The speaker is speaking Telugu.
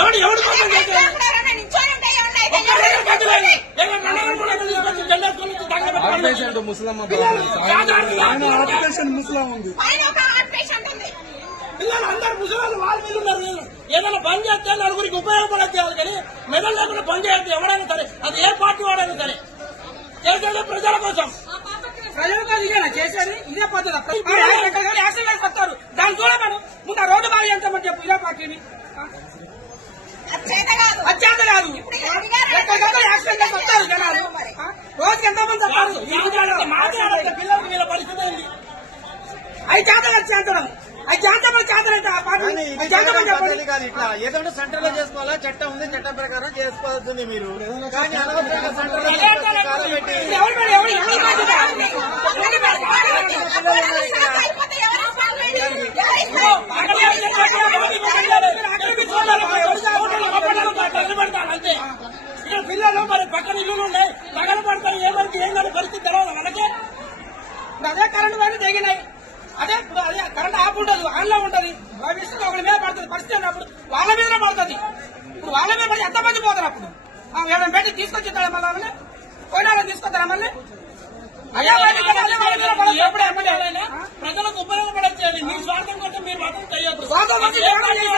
ఎవడు ఎవడు కోసం చేశారు? పిల్లలు అందరు ముసలాళ్ళు వాళ్ళు వీళ్ళు ఉన్నారు. ఏదైనా బంద్ చేస్తే నలుగురికి ఉపయోగపడేది చేయాలి కానీ మెడల్ లేకుండా బంద్ చేయద్దు. ఎవడైనా సరే అది ఏ పార్టీ వాడైనా సరే చేసేది ప్రజల కోసం. ప్రజల కోసం ఇదేనా చేసేది? ఇదే పద్ధతి. యాక్సిడెంట్ వస్తారు దాన్ని చూడమను. ముందు ఆ రోడ్డు బాగా ఎంతమంది చెప్పు ఇదే పార్టీని. అత్యంత కాదు ఎక్కడికక్కడ యాక్సిడెంట్ వస్తారు జనాలు. రోజుకి ఎంతమంది వస్తారు? పిల్లలకు వీళ్ళ పరిస్థితి ఏంటి? అవి చేతలు చేతడం అవి చేతమని చేతలంటే ఆ పార్టీ ఏదంటే సెంటర్ లో చేసుకోవాలా? చట్టం ఉంది, చట్టం ప్రకారం చేసుకోవాల్సింది మీరు. కానీ అనవసరంగా సెంటర్ అంతే. ఇక్కడ పిల్లలు మరి పక్కన ఇల్లు ఉన్నాయి, తగల పడతారు. ఏమరికి ఏం పరిస్థితి తెలవదు మనకే. అదే కరెంట్ వాడిని తెగినాయి. అదే అదే కరెంట్ ఆఫ్ ఉండదు, ఆన్ లో ఉంటది. విషయం ఒకరి మీద పడుతుంది. పరిస్థితి ఉన్నప్పుడు వాళ్ళ మీదనే పడుతుంది. ఇప్పుడు వాళ్ళ మీద పడి ఎంతమంది పోతారు? అప్పుడు ఏమైనా పెట్టి తీసుకొచ్చిద్దాం మళ్ళీ పోయినా తీసుకొస్తారా మళ్ళీ?